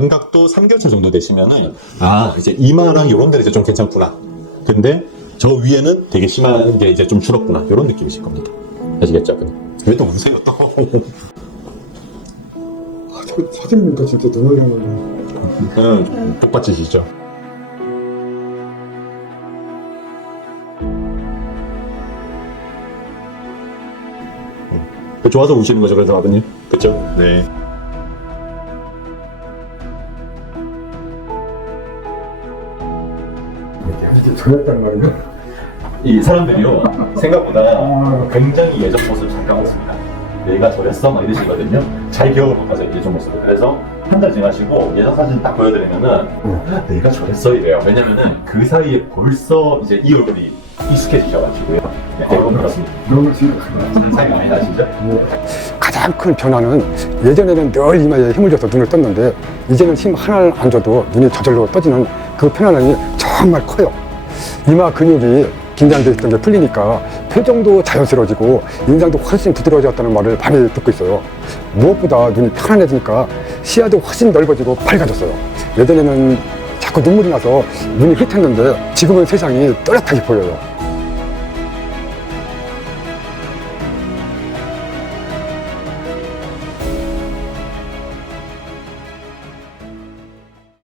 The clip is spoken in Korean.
감각도 3개월 정도 되시면은 아 이제 이마랑 이런 데는 이제 좀 괜찮구나. 근데 저 위에는 되게 심한 게 이제 좀 줄었구나. 이런 느낌이실 겁니다. 아시겠죠? 왜 또 우세요 또? 아, 저 사진 보니까 진짜 눈물이 나네. 응, 똑같으시죠? 음. 좋아서 우시는 거죠, 그래서 아버님? 그쵸? 네. 이게 아주 저였단 말이에요. 이 사람들이요, 생각보다 굉장히 예전 모습을 잘 까먹습니다. 내가 저랬어? 막 이러시거든요. 잘 기억을 못하죠, 예전 모습을. 그래서 한 달 지나시고 예전 사진 딱 보여드리면은 아, 내가 저랬어 이래요. 왜냐면은 그 사이에 벌써 이제 이 얼굴이 익숙해지셔가지고요. 네, 대부분 그렇습니다. 너무. 차이 많이 나시죠? 가장 큰 변화는 예전에는 늘 이마에 힘을 줘서 눈을 떴는데 이제는 힘 하나를 안 줘도 눈이 저절로 떠지는 그 편안함이 정말 커요. 이마 근육이 긴장돼 있던 게 풀리니까 표정도 자연스러워지고 인상도 훨씬 부드러워졌다는 말을 많이 듣고 있어요. 무엇보다 눈이 편안해지니까 시야도 훨씬 넓어지고 밝아졌어요. 예전에는 자꾸 눈물이 나서 눈이 흐릿했는데 지금은 세상이 또렷하게 보여요.